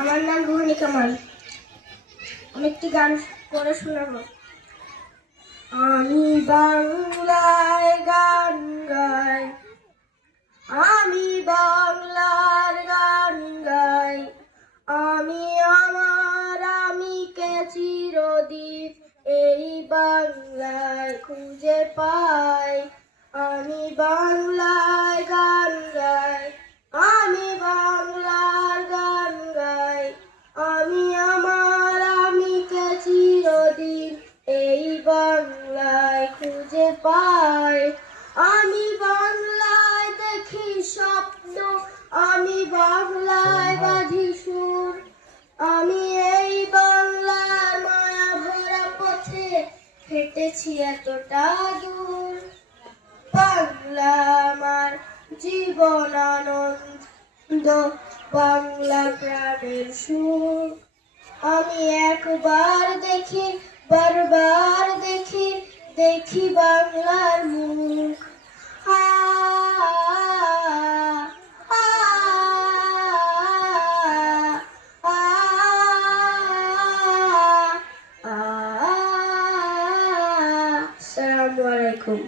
আমার নাম রুহানি কামাল। আমি একটি গান করে শোনাবো। আমি বাংলায় গান গাই, আমি বাংলার গান গাই, আমি আমার আমিকে চিরদিন এই বাংলায় খুঁজে পাই। আমি বাংলায় গান গাই, আমি বাংলার গান গাই, আমি আমার আমিকে চিরদিন এই বাংলায় খুঁজে পাই। আমি বাংলায় দেখি স্বপ্ন, আমি বাংলায় বাঁধি সুর, আমি এই বাংলার মায়া ভরা পথে হেঁটেছি এতটা দূর। বাংলা আমার জীবন আনন্দ, বাংলা প্রাণের সুর। আমি একবার দেখি, বারবার দেখি, দেখি বাংলার মুখ। আসসালামু আলাইকুম।